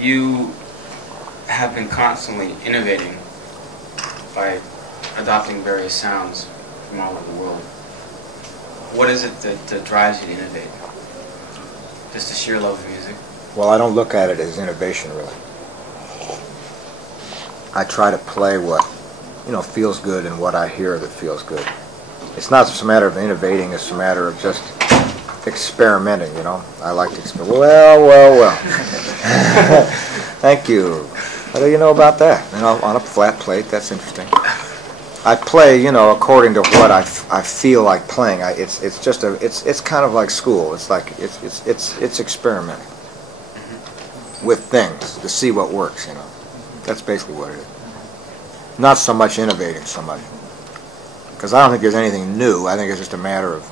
you have been constantly innovating by adopting various sounds from all over the world. What is it that drives you to innovate? Just the sheer love of music? Well, I don't look at it as innovation, really. I try to play what, feels good and what I hear that feels good. It's not just a matter of innovating, it's a matter of just experimenting, I like to experiment. Well. Thank you. What do you know about that? On a flat plate, that's interesting. I play, according to what I feel like playing. It's kind of like school. It's like it's experimenting with things to see what works. That's basically what it is. Not so much innovating, so much, because I don't think there's anything new. I think it's just a matter of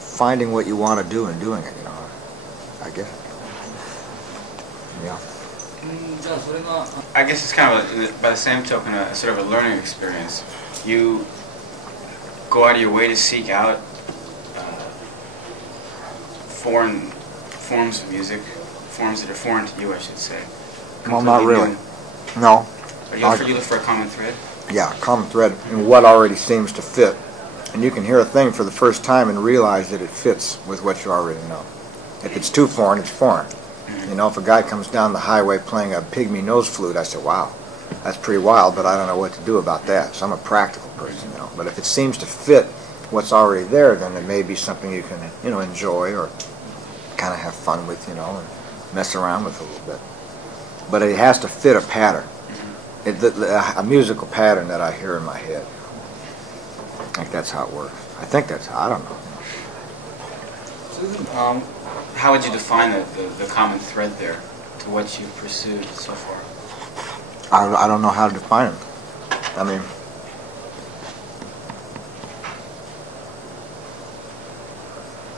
finding what you want to do and doing it. I guess. Yeah. I guess it's kind of, by the same token, a sort of a learning experience. You go out of your way to seek out foreign forms of music, forms that are foreign to you, I should say. Well, not really. No. But you look for a common thread? Yeah, a common thread in what already seems to fit. And you can hear a thing for the first time and realize that it fits with what you already know. If it's too foreign, it's foreign. If a guy comes down the highway playing a pygmy nose flute, I say, wow, that's pretty wild, but I don't know what to do about that. So I'm a practical person, But if it seems to fit what's already there, then it may be something you can, enjoy or kind of have fun with, and mess around with a little bit. But it has to fit a pattern, a musical pattern that I hear in my head. I think that's how it works. I think that's how, I don't know. How would you define the common thread there to what you've pursued so far? I don't know how to define it. I mean,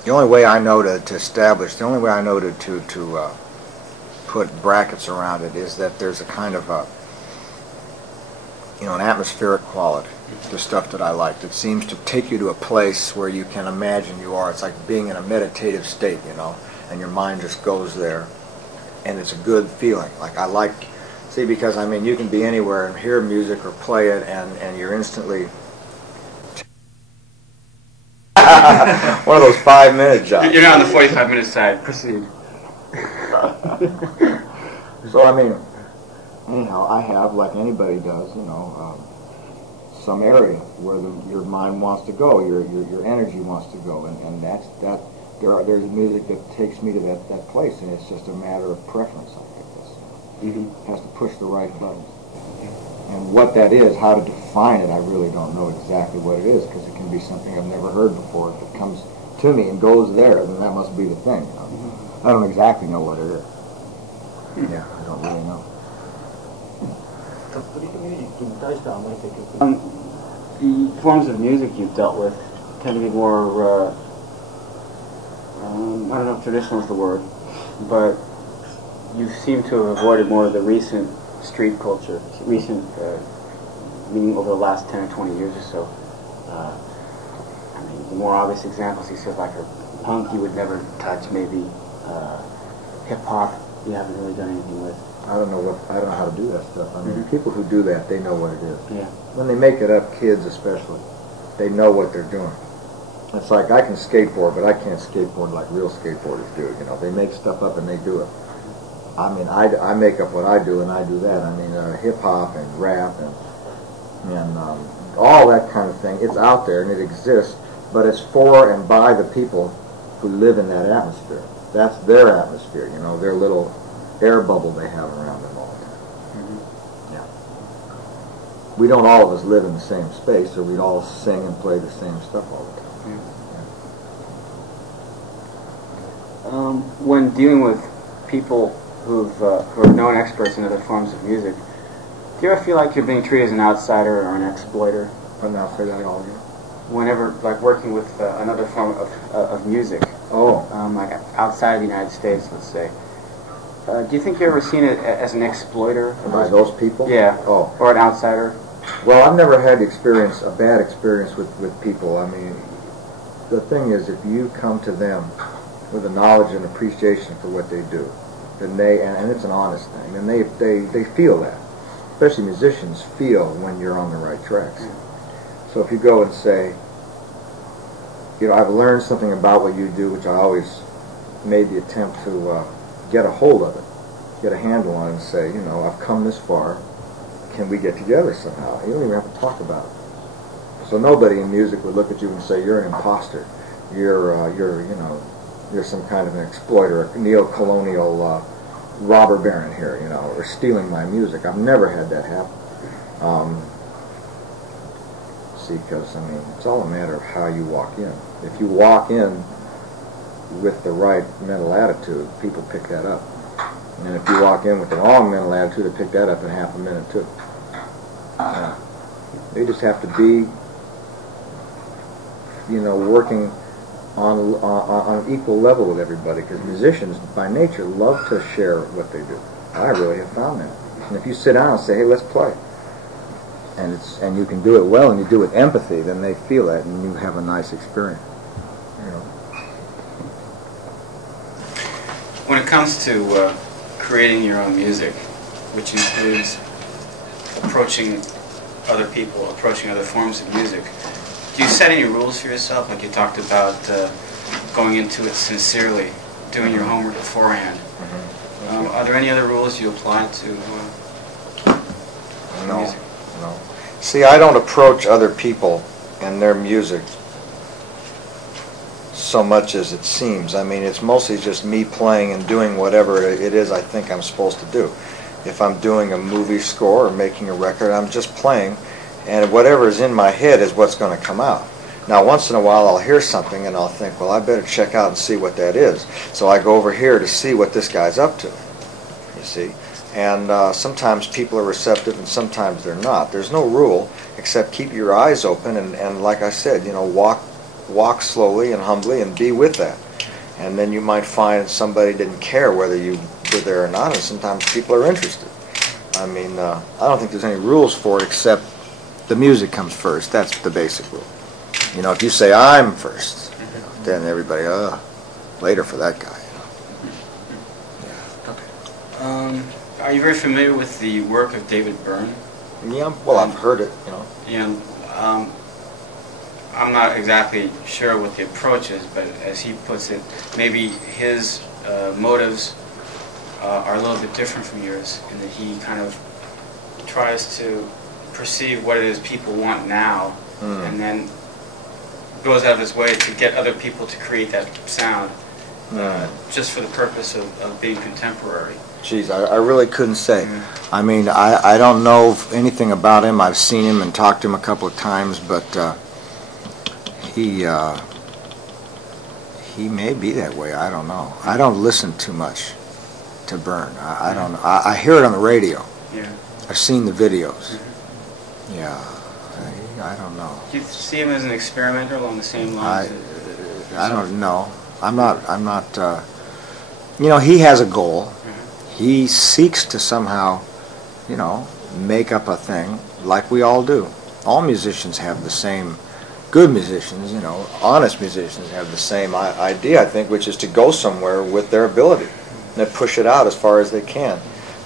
the only way I know to establish, the only way I know to put brackets around it is that there's a kind of an atmospheric quality to stuff that I like. That seems to take you to a place where you can imagine you are. It's like being in a meditative state, and your mind just goes there, and it's a good feeling. Like I like, because you can be anywhere and hear music or play it, and you're instantly one of those 5-minute jobs. You're not on the 45-minute side. Proceed. So anyhow, I have, like anybody does, some area where your mind wants to go, your energy wants to go, and that's that. There's music that takes me to that place, and it's just a matter of preference. I think this has to push the right buttons, and what that is, how to define it, I really don't know exactly what it is, because it can be something I've never heard before. If it comes to me and goes there, then that must be the thing. I don't exactly know what it is. Yeah, I don't really know. The forms of music you've dealt with tend to be more, I don't know if traditional is the word, but you seem to have avoided more of the recent street culture, meaning over the last 10 or 20 years or so. The more obvious examples you said, like punk you would never touch, maybe hip-hop you haven't really done anything with. I don't know how to do that stuff. People who do that, they know what it is. Yeah. When they make it up, kids especially, they know what they're doing. It's like I can skateboard, but I can't skateboard like real skateboarders do. They make stuff up and they do it. I make up what I do and I do that. Hip hop and rap and all that kind of thing. It's out there and it exists, but it's for and by the people who live in that atmosphere. That's their atmosphere. Their little air bubble they have around them all the time. Yeah. We don't all of us live in the same space, or we'd all sing and play the same stuff all the time. When dealing with people who are known experts in other forms of music, do you ever feel like you're being treated as an outsider or an exploiter? I'm not say that all again. Whenever, like working with another form of music, like outside of the United States, let's say, do you think you're ever seen it as an exploiter? By those people? Yeah. Oh. Or an outsider? Well, I've never had a bad experience with people. The thing is, if you come to them with a knowledge and appreciation for what they do, then and it's an honest thing, and they feel that. Especially musicians feel when you're on the right tracks. So if you go and say, you know, I've learned something about what you do, which I always made the attempt to get a hold of it, get a handle on it, and say, you know, I've come this far, can we get together somehow? You don't even have to talk about it. So nobody in music would look at you and say, you're an imposter, you're some kind of an exploiter, a neo-colonial robber baron here, you know, or stealing my music. I've never had that happen. See, because, I mean, it's all a matter of how you walk in. If you walk in with the right mental attitude, people pick that up. And if you walk in with the wrong mental attitude, they pick that up in half a minute, too. They just have to be, you know, working on an equal level with everybody, because musicians by nature love to share what they do. I really have found that. And if you sit down and say, hey, let's play, and you can do it well and you do it with empathy, then they feel that and you have a nice experience. You know. When it comes to creating your own music, which includes approaching other people, approaching other forms of music, do you set any rules for yourself? Like you talked about going into it sincerely, doing your homework beforehand. Are there any other rules you apply to music? No. See, I don't approach other people and their music so much as it seems. I mean, it's mostly just me playing and doing whatever it is I think I'm supposed to do. If I'm doing a movie score or making a record, I'm just playing, and whatever is in my head is what's going to come out. Now, once in a while, I'll hear something and I'll think, well, I better check out and see what that is. So I go over here to see what this guy's up to, you see. And sometimes people are receptive and sometimes they're not. There's no rule except keep your eyes open and like I said, you know, walk slowly and humbly and be with that. And then you might find somebody didn't care whether you were there or not, and sometimes people are interested. I mean, I don't think there's any rules for it except the music comes first. That's the basic rule. You know, if you say I'm first, you know, then everybody, later for that guy. Okay. Are you very familiar with the work of David Byrne? Yeah, well, I've heard it, you know. Yeah, I'm not exactly sure what the approach is, but as he puts it, maybe his motives are a little bit different from yours, in that he kind of tries to perceive what it is people want now, and then goes out of his way to get other people to create that sound, just for the purpose of being contemporary. Geez, I really couldn't say. I mean, I don't know anything about him. I've seen him and talked to him a couple of times, but he may be that way. I don't know. I don't listen too much to Byrne. I don't know. I hear it on the radio. Yeah. I've seen the videos. Yeah. I don't know. Do you see him as an experimenter along the same lines? I don't know. I'm not. You know, he has a goal. He seeks to somehow, you know, make up a thing like we all do. All musicians have the same, good musicians, you know, honest musicians have the same idea, I think, which is to go somewhere with their ability and to push it out as far as they can.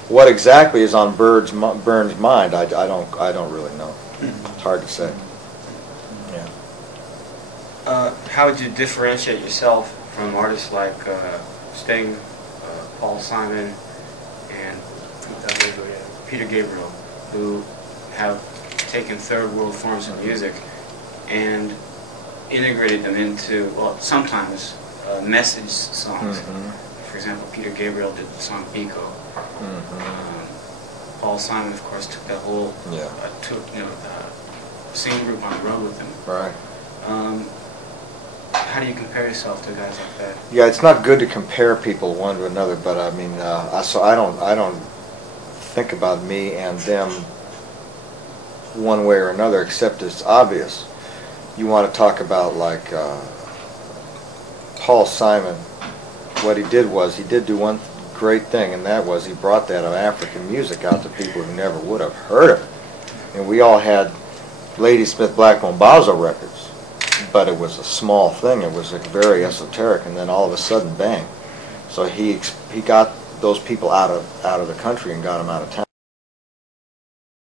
What exactly is on Byrne's mind, I don't really know. It's hard to say. Yeah. How would you differentiate yourself from artists like Sting, Paul Simon, and Peter Gabriel, who have taken third world forms of music and integrated them into, well, sometimes message songs. For example, Peter Gabriel did the song Biko. Paul Simon, of course, took that whole singing group on the road with him. Right. How do you compare yourself to guys like that? Yeah, it's not good to compare people one to another, but I mean, so I don't think about me and them one way or another, except it's obvious. You want to talk about like Paul Simon. What he did was he did do one great thing, and that was he brought that African music out to people who never would have heard of it. And we all had Ladysmith Black Mambazo records, but it was a small thing. It was like very esoteric, and then all of a sudden, bang! So he got those people out of the country and got them out of town.